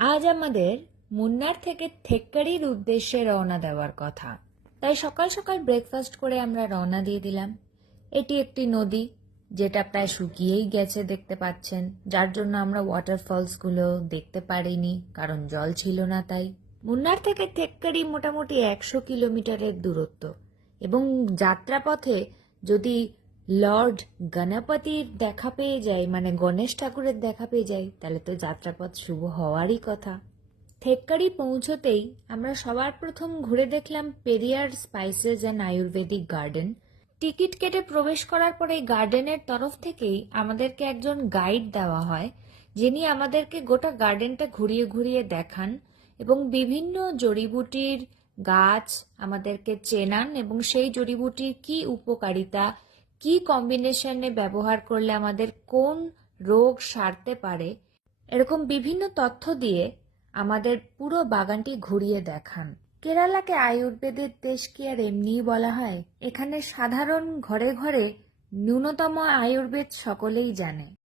আজ আমাদের মুন্নার থেকে থেক্কাড়ির উদ্দেশ্যে রওনা দেওয়ার কথা। তাই সকাল সকাল ব্রেকফাস্ট করে আমরা রওনা দিয়ে দিলাম। এটি একটি নদী, যেটা প্রায় শুকিয়েই গেছে দেখতে পাচ্ছেন, যার জন্য আমরা ওয়াটারফলসগুলো দেখতে পারিনি, কারণ জল ছিল না। তাই মুন্নার থেকে থেক্কাড়ি মোটামুটি 100 কিলোমিটারের দূরত্ব, এবং যাত্রাপথে যদি লর্ড গণপতির দেখা পেয়ে যাই, মানে গণেশ ঠাকুরের দেখা পেয়ে যাই, তাহলে তো যাত্রাপথ শুভ হওয়ারই কথা। থেক্কাড়ি পৌঁছতেই আমরা সবার প্রথম ঘুরে দেখলাম Periyar spices and Ayurvedic garden. Ticket কেটে প্রবেশ করার পরে এই গার্ডেনের তরফ থেকেই আমাদেরকে একজন গাইড দেওয়া হয়, যিনি আমাদেরকে গোটা গার্ডেনটা ঘুরিয়ে ঘুরিয়ে দেখান এবং বিভিন্ন জড়িবুটির গাছ আমাদেরকে চেনান, এবং সেই জড়িবুটির কি উপকারিতা, কি কম্বিনেশনে ব্যবহার করলে আমাদের কোন রোগ সারতে পারে, এরকম বিভিন্ন তথ্য দিয়ে আমাদের পুরো বাগানটি ঘুরিয়ে দেখান। কেরালাকে আয়ুর্বেদের দেশ কি আর এমনিই বলা হয়? এখানে সাধারণ ঘরে ঘরে ন্যূনতম আয়ুর্বেদ সকলেই জানে।